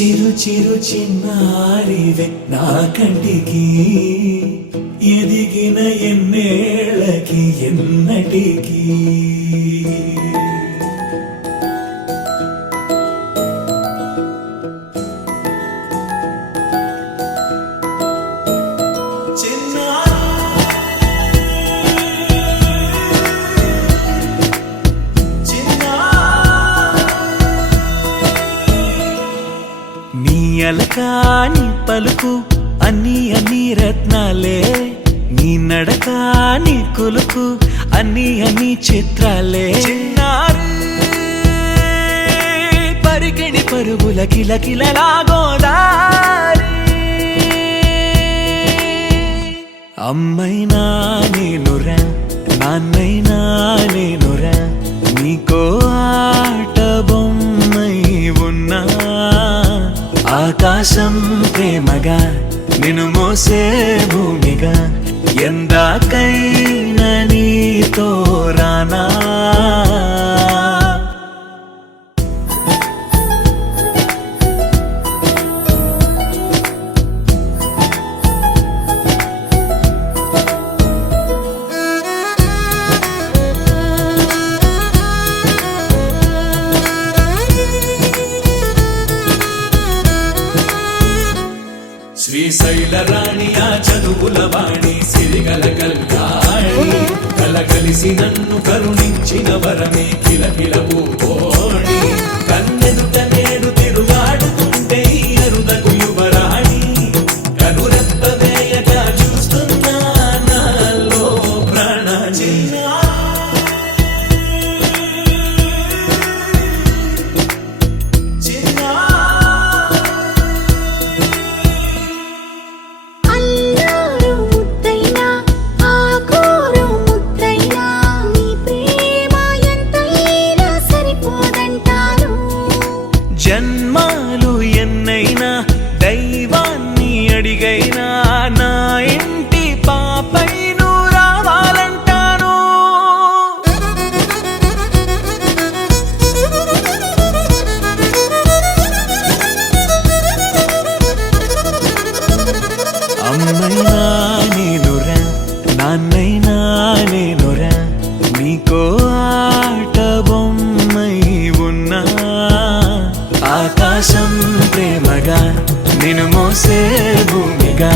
చిరు చిరు చిన్నారివే నా కంటికి ఎదిగిన ఎన్నేళ్ళకి ఎన్నటికి అలకాని పలుకు అన్ని అన్ని రత్నాలే నీ నడకాని కులుకు అన్ని అన్ని చిత్రాలే పరికిణి పరుగుల కిలకిలలా గోదారి అమ్మైనా నేనురా నాన్నైనా నేనురా నీకో ఆట బొమ్మై ఉన్నా ఆకాశం ప్రేమగా నిన్ను మోసే భూమిగా ఎందాకైనా నీతో రానా శ్రీశైల రాణి ఆ చదువుల వాణి సిరిగల కల్యాణి కలగలిసి నన్ను కరుణించిన వరమే కిలకిల పూకోణి కన్నెదుట నేడు తిరుగాడుతుంటే అరుదకు యువరాణి కనురెప్ప వేయక చూస్తున్నా నాలో ప్రాణ జన్మాలు ఎన్నైనా దైవాన్ని అడిగైనా నా ఇంటి పాపై నువ్వు రావాలంటాను అమ్మైనా నేనురా నాన్నైనా నేనురా నీకో ఆట బొమ్మై ఉన్నా ఆకాశం ప్రేమగా నిన్ను మోసే భూమిగా